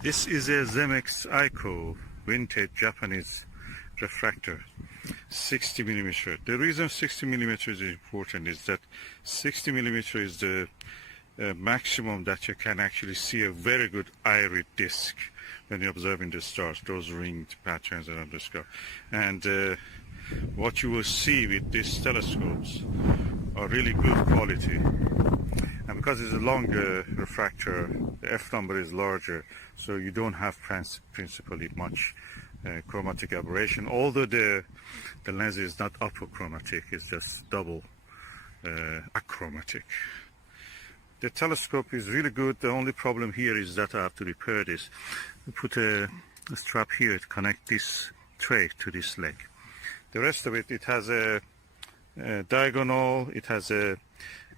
This is a Zemex-Eikow vintage Japanese refractor, 60 millimeter. The reason 60 millimeter is important is that 60 millimeter is the maximum that you can actually see a very good iris disc when you're observing the stars, those ringed patterns around the sky. And what you will see with these telescopes are really good quality. And because it's a longer refractor, the F number is larger, so you don't have principally much chromatic aberration, although the lens is not apochromatic, it's just double achromatic. The telescope is really good. The only problem here is that I have to repair this. We put a strap here to connect this tray to this leg. The rest of it, it has a diagonal, it has a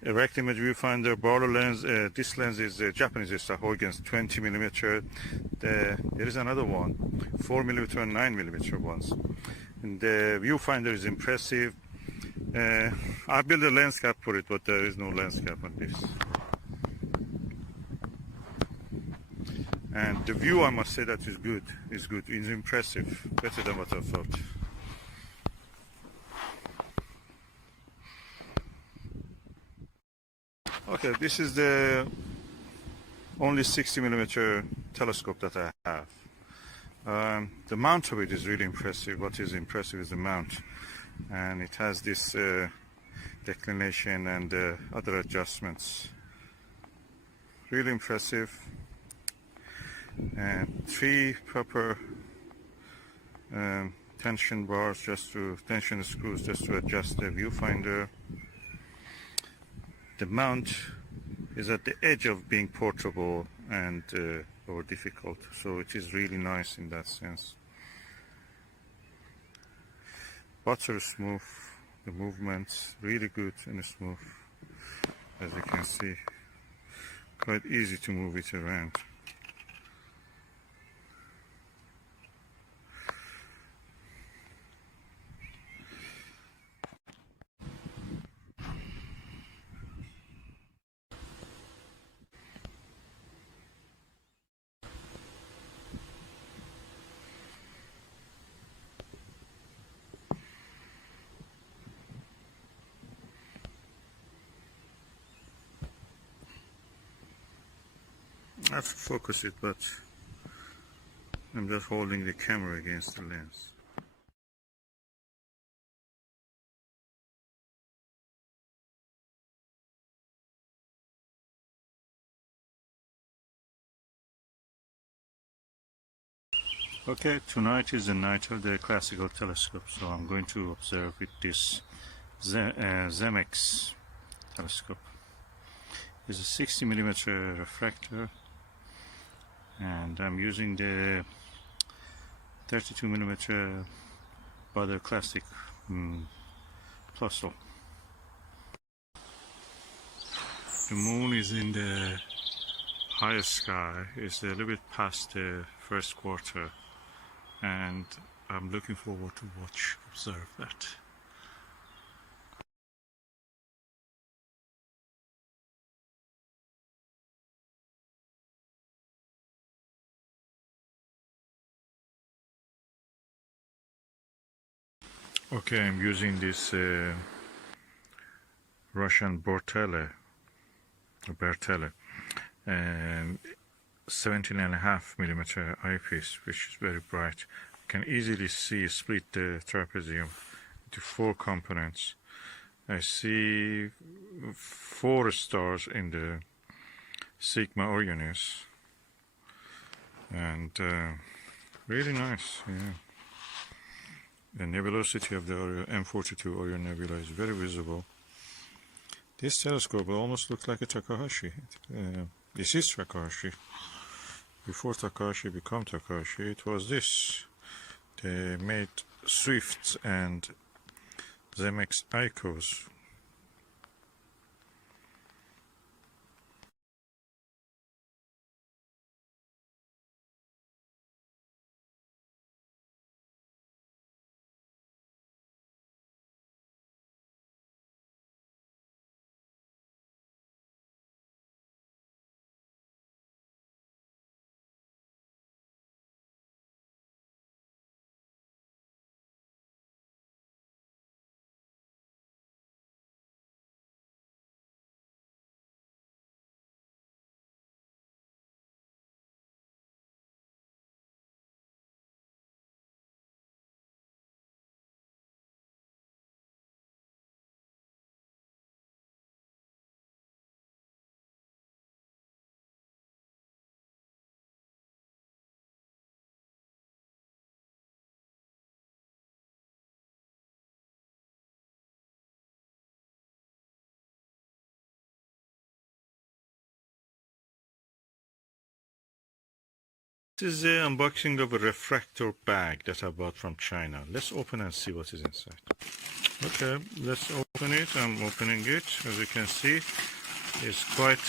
erect image viewfinder, Barlow lens. This lens is Japanese, it's a Huygens 20 millimeter. There is another one, 4 millimeter and 9 millimeter ones. And the viewfinder is impressive. I built a lens cap for it, but there is no lens cap on this. And the view, I must say, that is good. It's good. It's impressive, better than what I thought. Okay, this is the only 60 millimeter telescope that I have. The mount of it is really impressive. What is impressive is the mount, and it has this declination and other adjustments. Really impressive. And 3 proper tension bars, tension screws just to adjust the viewfinder. The mount is at the edge of being portable and or difficult, so it is really nice in that sense. Butter smooth, the movements really good and smooth, as you can see. Quite easy to move it around. I have to focus it, but I'm just holding the camera against the lens. Okay, tonight is the night of the classical telescope, so I'm going to observe with this Zemex telescope. It's a 60 millimeter refractor, and I'm using the 32 millimeter Butter Classic Plusle. The moon is in the higher sky. It's a little bit past the first quarter, and I'm looking forward to observe that. Okay, I'm using this Russian Bertele, and 17.5 millimeter eyepiece, which is very bright. You can easily split the trapezium into 4 components. I see 4 stars in the Sigma-Orionis, and really nice. Yeah. The nebulosity of the M42 Orion Nebula is very visible. This telescope almost looks like a Takahashi. This is Takahashi. Before Takahashi became Takahashi, it was this. They made Swifts and Zemex-Eikows. This is the unboxing of a refractor bag that I bought from China. Let's open and see what is inside. Okay, let's open it. I'm opening it. As you can see, it's quite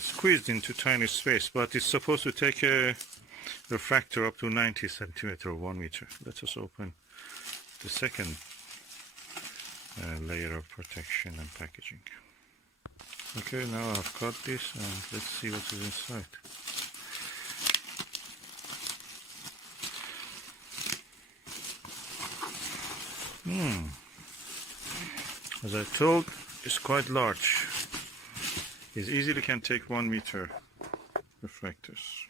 squeezed into tiny space, but it's supposed to take a refractor up to 90 centimeter or 1 meter. Let us open the second layer of protection and packaging. Okay, now I've cut this and let's see what is inside. As I told, it's quite large. It easily can take 1 meter refractors.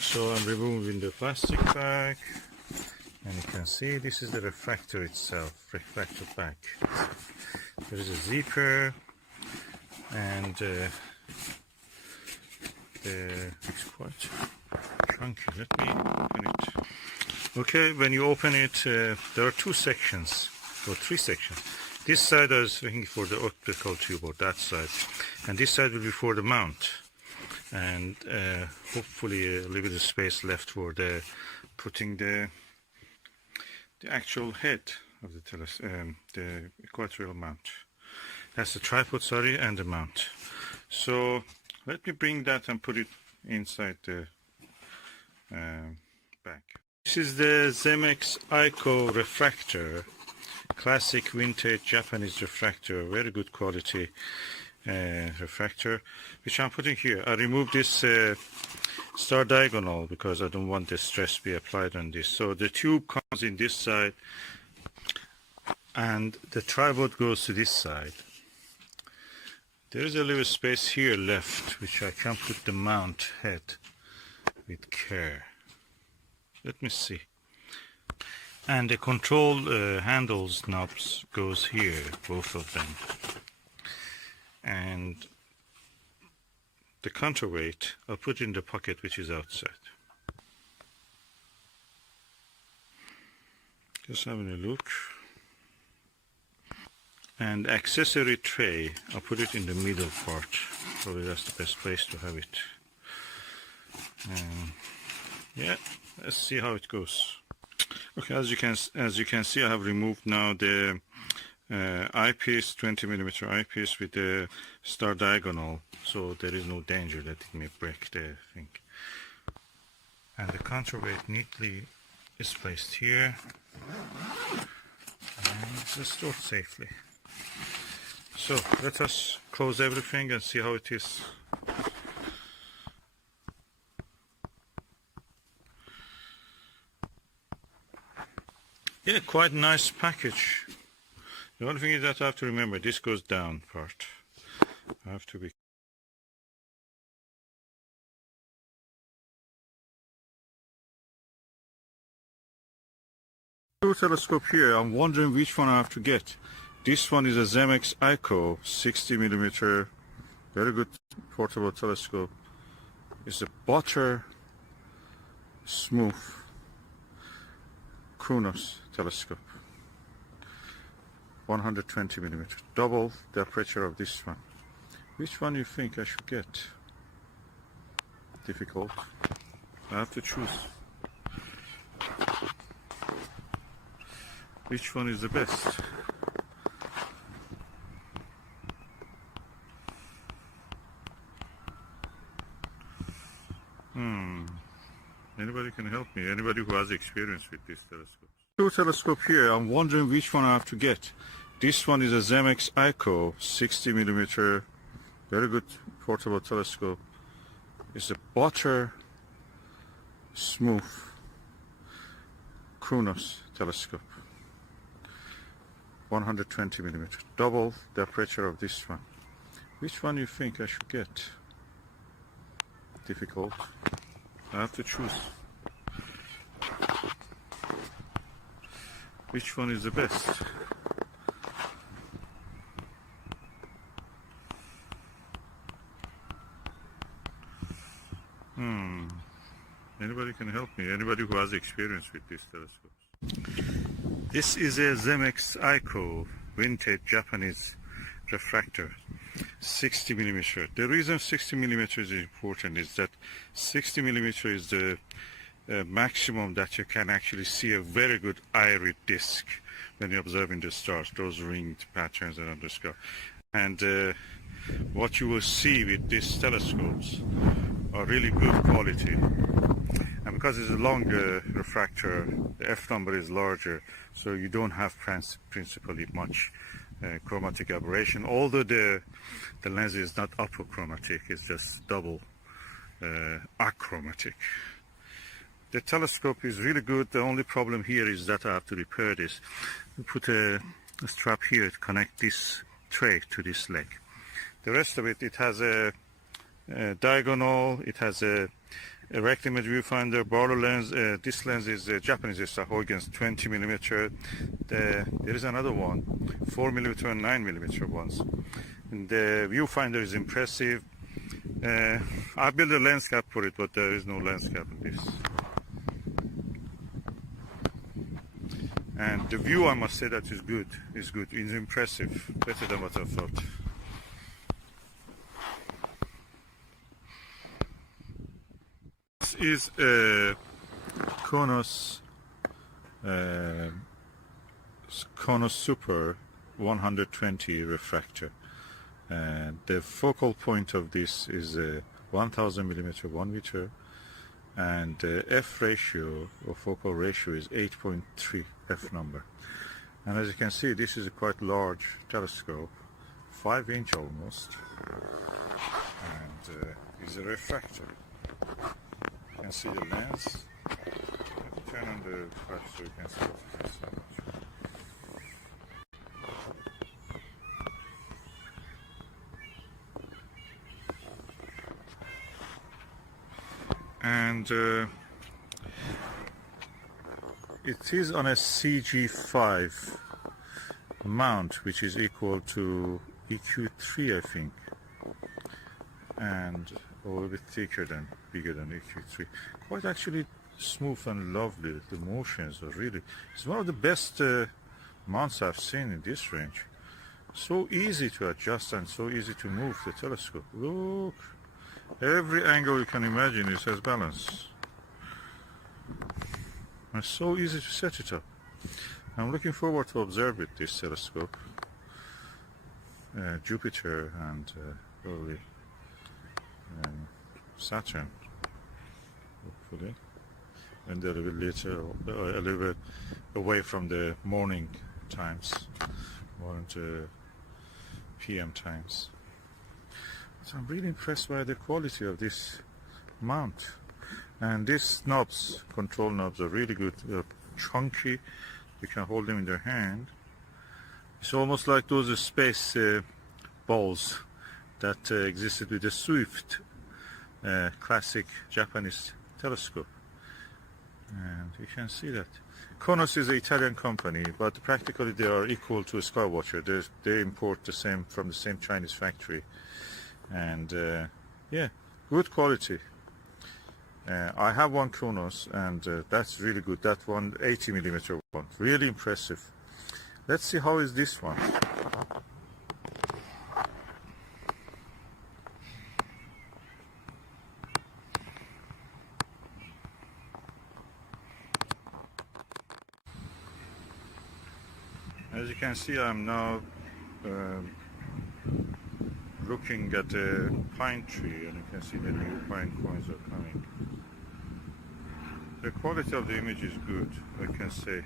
So I'm removing the plastic bag, and you can see this is the refractor itself, refractor bag. There is a zipper, and it's quite chunky. Let me open it. Okay, when you open it, there are 2 sections, or 3 sections. This side I was thinking for the optical tube, or that side, and this side will be for the mount, and hopefully a little bit of space left for the putting the actual head of the equatorial mount. That's the tripod, sorry, and the mount. So let me bring that and put it inside the bag. This is the Zemex-Eikow refractor, classic vintage Japanese refractor, very good quality refractor, which I'm putting here. I removed this star diagonal because I don't want the stress to be applied on this. So the tube comes in this side and the tripod goes to this side. There is a little space here left which I can put the mount head with care. Let me see. And the control handles knobs goes here, both of them. And the counterweight I'll put in the pocket which is outside. Just having a look. And accessory tray, I'll put it in the middle part. Probably that's the best place to have it. Yeah, let's see how it goes. Okay, as you can see, I have removed now the eyepiece, 20mm eyepiece with the star diagonal, so there is no danger that it may break the thing. And the counterweight neatly is placed here, and it's stored safely. So let us close everything and see how it is. Yeah, quite nice package. The only thing is that I have to remember, this goes down part. I have to be... telescope here, I'm wondering which one I have to get. This one is a Zemex-Eikow 60mm, very good portable telescope. It's a butter smooth Kronos telescope, 120mm, double the aperture of this one. Which one do you think I should get? Difficult. I have to choose. Which one is the best? Anybody can help me? Anybody who has experience with this telescope? 2 telescope here. I'm wondering which one I have to get. This one is a Zemex-Eikow 60mm, very good portable telescope. It's a butter smooth Kronos telescope, 120mm, double the aperture of this one. Which one do you think I should get? Difficult. I have to choose. Which one is the best? Anybody can help me? Anybody who has experience with these telescopes? This is a Zemex-Eikow vintage Japanese refractor, 60 millimeter. The reason 60 millimeter is important is that 60 millimeter is the maximum that you can actually see a very good irid disk when you're observing the stars, those ringed patterns around the sky. And what you will see with these telescopes are really good quality. And because it's a longer refractor, the F number is larger, so you don't have principally much chromatic aberration, although the lens is not apochromatic, it's just double achromatic. The telescope is really good. The only problem here is that I have to repair this. We put a strap here to connect this tray to this leg. The rest of it, it has a diagonal, it has a erect image viewfinder, Barlow lens. This lens is a Japanese Huygens 20 millimeter. There is another one, 4 millimeter and 9 millimeter ones. And the viewfinder is impressive. I built a lens cap for it, but there is no lens cap in this. And the view, I must say, that is good. It's good. It's impressive, better than what I thought. This is a Konos Super 120 refractor. The focal point of this is 1000 millimeter 1 meter, and the F ratio or focal ratio is 8.3 F number. And as you can see, this is a quite large telescope, 5-inch almost, and is a refractor. You can see the lens. Let me turn on the flash so you can see what it is. And it is on a CG5 mount, which is equal to EQ3, I think, and a little bit thicker than, bigger than EQ3. Quite actually smooth and lovely. The motions are really, it's one of the best mounts I've seen in this range. So easy to adjust and so easy to move the telescope. Look, every angle you can imagine it has balance. It's so easy to set it up. I'm looking forward to observe with this telescope Jupiter and probably Saturn, hopefully, and a little bit later, a little bit away from the morning times, more into PM times. So I'm really impressed by the quality of this mount. And these knobs, control knobs, are really good. They're chunky. You can hold them in their hand. It's almost like those space balls that existed with the Swift classic Japanese telescope. And you can see that. Konos is an Italian company, but practically they are equal to a Skywatcher. They import the same from the same Chinese factory. And yeah, good quality. I have one Konos, and that's really good. That one, 80 millimeter one, really impressive. Let's see how is this one. As you can see, I'm now looking at a pine tree, and you can see the new pine cones are coming. The quality of the image is good, I can say.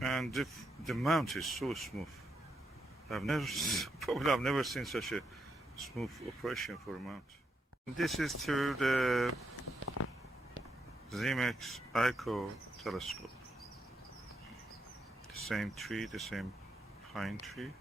And the mount is so smooth. I've never seen such a smooth operation for a mount. This is through the Zemex-Eikow telescope. The same tree, the same pine tree.